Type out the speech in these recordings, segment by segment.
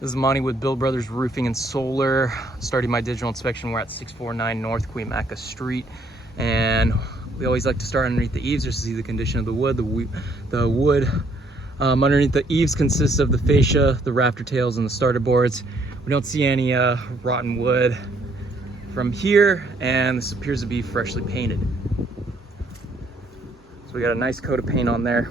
This is Monty with Bill Brothers Roofing and Solar. Starting my digital inspection. We're at 649 North Cuyamaca Street, and we always like to start underneath the eaves just to see the condition of the wood. The wood underneath the eaves consists of the fascia, the rafter tails, and the starter boards. We don't see any rotten wood from here, and this appears to be freshly painted. So we got a nice coat of paint on there.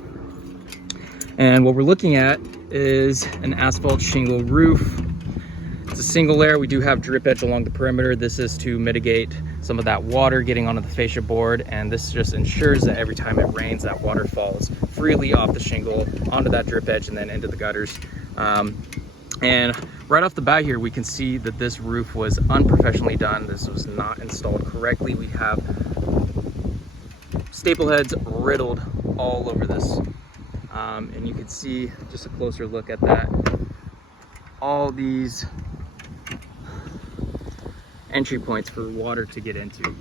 And what we're looking at is an asphalt shingle roof. It's a single layer. We do have drip edge along the perimeter. This is to mitigate some of that water getting onto the fascia board, and this just ensures that every time it rains, that water falls freely off the shingle onto that drip edge and then into the gutters. And right off the bat here, we can see that this roof was unprofessionally done. This was not installed correctly. We have staple heads riddled all over this. And you can see just a closer look at that. All these entry points for water to get into.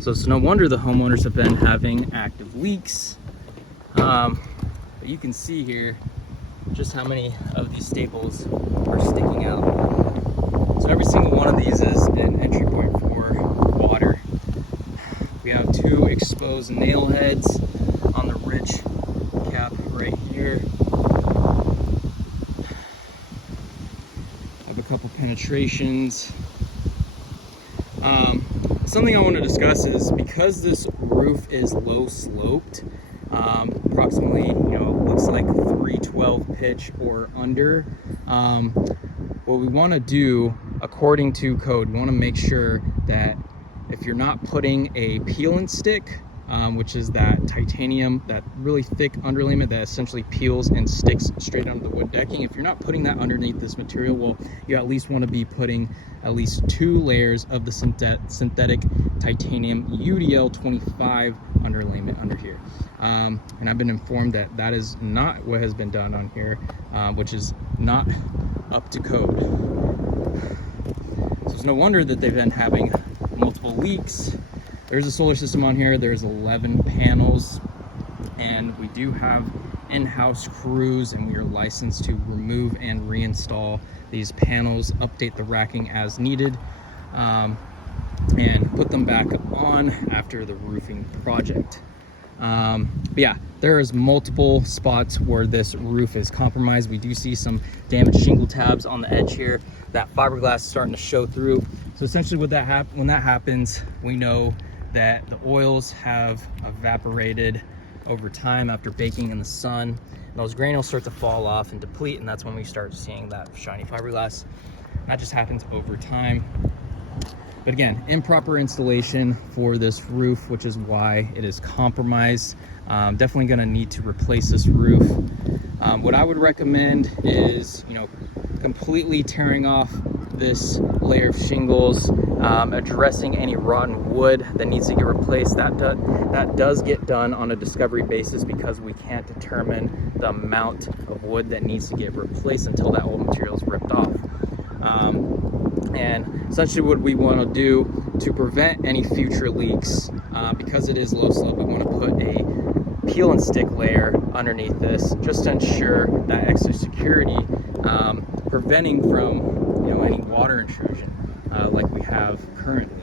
So it's no wonder the homeowners have been having active leaks. But you can see here just how many of these staples are sticking out. So every single one of these is an entry point for water. We have two exposed nail heads on the ridge cap right here. Have a couple penetrations. Something I want to discuss is because this roof is low sloped, approximately, looks like 312 pitch or under. What we want to do, according to code, we want to make sure that if you're not putting a peel and stick, which is that titanium, that really thick underlayment that essentially peels and sticks straight onto the wood decking. If you're not putting that underneath this material, well, you at least want to be putting at least 2 layers of the synthetic titanium UDL 25 underlayment under here. And I've been informed that that is not what has been done on here, which is not up to code. So it's no wonder that they've been having multiple leaks. There's a solar system on here. There's 11 panels, and we do have in-house crews, and we are licensed to remove and reinstall these panels, update the racking as needed, and put them back on after the roofing project. But yeah, there is multiple spots where this roof is compromised. We do see some damaged shingle tabs on the edge here. That fiberglass is starting to show through. So essentially when that happens, we know that the oils have evaporated over time after baking in the sun. And those granules start to fall off and deplete, and that's when we start seeing that shiny fiberglass. And that just happens over time. But again, improper installation for this roof, which is why it is compromised. Definitely gonna need to replace this roof. What I would recommend is, completely tearing off this layer of shingles, addressing any rotten wood that needs to get replaced. That does get done on a discovery basis because we can't determine the amount of wood that needs to get replaced until that old material is ripped off. And essentially what we want to do to prevent any future leaks, because it is low slope, we want to put a peel and stick layer underneath this just to ensure that extra security, preventing from any water intrusion like we have currently.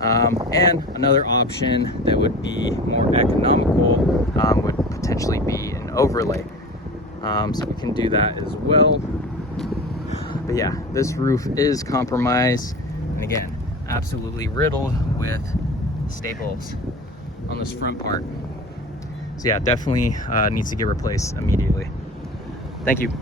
And another option that would be more economical would potentially be an overlay. So we can do that as well. But yeah, this roof is compromised, and again, absolutely riddled with staples on this front part. So yeah, definitely needs to get replaced immediately. Thank you.